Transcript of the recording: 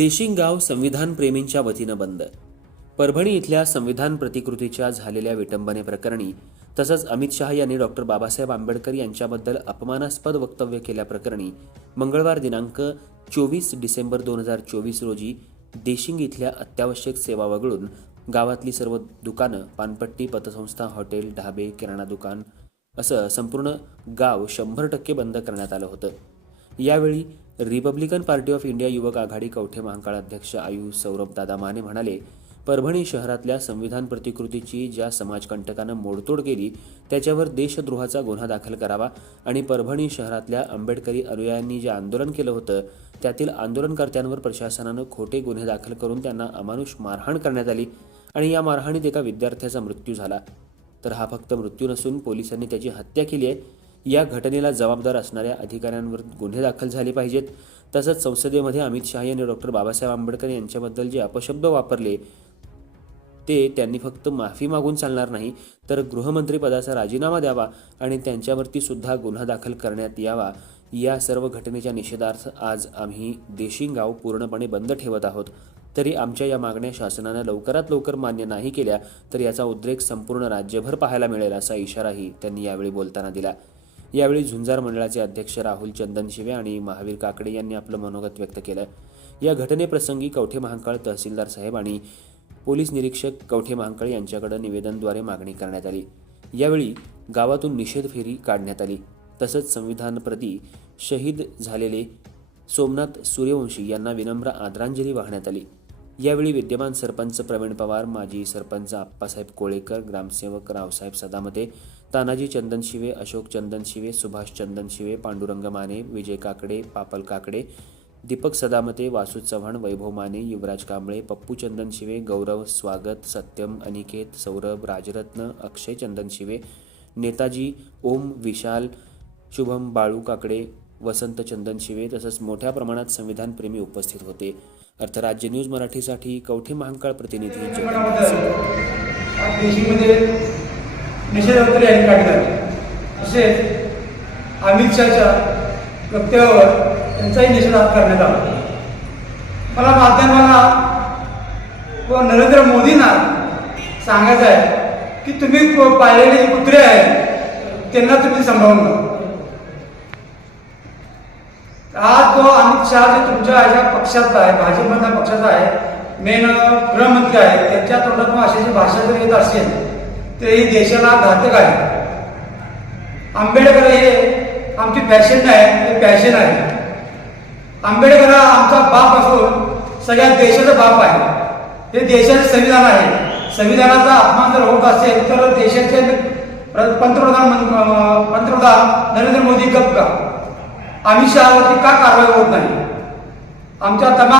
देशिंगाव संविधान प्रेमींच्या वतीनं बंद. परभणी इथल्या संविधान प्रतिकृतीच्या झालेल्या विटंबनेप्रकरणी तसंच अमित शहा यांनी डॉक्टर बाबासाहेब आंबेडकर यांच्याबद्दल अपमानास्पद वक्तव्य केल्याप्रकरणी मंगळवार दिनांक चोवीस डिसेंबर दोन हजार चोवीस रोजी देशिंग इथल्या अत्यावश्यक सेवा वगळून गावातली सर्व दुकानं पानपट्टी पतसंस्था हॉटेल ढाबे किराणा दुकान असं संपूर्ण गाव शंभर टक्के बंद करण्यात आलं होतं. यावेळी रिपब्लिकन पार्टी ऑफ इंडिया युवक आघाडी कवठे महांकाळ अध्यक्ष आयु सौरभ दादा माने म्हणाले परभणी शहरातल्या संविधान प्रतिकृतीची ज्या समाजकंटकानं मोडतोड केली त्याच्यावर देशद्रोहाचा गुन्हा दाखल करावा आणि परभणी शहरातल्या आंबेडकरी अनुयायांनी जे आंदोलन केलं होतं त्यातील आंदोलनकर्त्यांवर प्रशासनानं खोटे गुन्हे दाखल करून त्यांना अमानुष मारहाण करण्यात आली आणि या मारहाणीत एका विद्यार्थ्याचा मृत्यू झाला. तर हा फक्त मृत्यू नसून पोलिसांनी त्याची हत्या केली आहे. या घटनेला जबाबदार असणाऱ्या अधिकाऱ्यांवर गुन्हे दाखल झाले पाहिजेत. तसंच संसदेमध्ये अमित शहा यांनी डॉक्टर बाबासाहेब आंबेडकर यांच्याबद्दल जे अपशब्द वापरले ते त्यांनी फक्त माफी मागून चालणार नाही तर गृहमंत्रीपदाचा राजीनामा द्यावा आणि त्यांच्यावरती सुद्धा गुन्हा दाखल करण्यात यावा. या सर्व घटनेच्या निषेधार्थ आज आम्ही देशिंगाव पूर्णपणे बंद ठेवत आहोत. तरी आमच्या या मागण्या शासनानं लवकरात लवकर मान्य नाही केल्या तर याचा उद्रेक संपूर्ण राज्यभर पाहायला मिळेल असा इशाराही त्यांनी यावेळी बोलताना दिला. यावेळी झुंजार मंडळाचे अध्यक्ष राहुल चंदनशिवे आणि महावीर काकडे यांनी आपलं मनोगत व्यक्त केलं. या घटनेप्रसंगी कवठे महांकाळ तहसीलदार साहेब आणि पोलीस निरीक्षक कवठे महांकाळ यांच्याकडे निवेदनद्वारे मागणी करण्यात आली. यावेळी गावातून निषेध फेरी काढण्यात आली. तसंच संविधानप्रती शहीद झालेले सोमनाथ सूर्यवंशी यांना विनम्र आदरांजली वाहण्यात आली. यावेळी विद्यमान सरपंच प्रवीण पवार माजी सरपंच आप्पासाहेब कोळेकर ग्रामसेवक रावसाहेब सदामते तानाजी चंदन शिवे अशोक चंदन शिवे सुभाष चंदनशिवे पांडुरंग माने विजय काकडे पापल काकडे दीपक सदामते वासू चव्हाण वैभव माने युवराज कांबळे पप्पू चंदन शिवे गौरव स्वागत सत्यम अनिकेत सौरभ राजरत्न अक्षय चंदन शिवे नेताजी ओम विशाल शुभम बाळू काकडे वसंत चंदन शिवे तसंच मोठ्या प्रमाणात संविधानप्रेमी उपस्थित होते. अर्थराज्य न्यूज मराठीसाठी कवठे महांकाळ प्रतिनिधी जगन्नाथ सिंह. यांनी तसेच अमित शहाच्या वक्तव्यावर त्यांचाही निषेधात करण्यात आला. मला माध्यमांना व नरेंद्र मोदींना सांगायचं आहे की तुम्ही पाळलेले जे कुत्रे आहेत त्यांना तुम्ही सांभाळून आज जो अमित शहा जे तुमच्या ह्या पक्षाचा आहे भाजपमधल्या पक्षाचा आहे मेन गृहमंत्री आहे त्यांच्या तोंडातून अशाची भाषा जर येत असेल तर ही देशाला घातक आहे. आंबेडकर हे आमची पॅशन नाही ते पॅशन आहे. आंबेडकर हा आमचा बाप असून सगळ्या देशाचा बाप आहे. हे देशाचे संविधान आहे. संविधानाचा अपमान जर होत असेल तर देशाचे पंतप्रधान पंतप्रधान नरेंद्र मोदी गप का आम्ही शहावरती का कारवाई होत नाही? आमच्या तमाम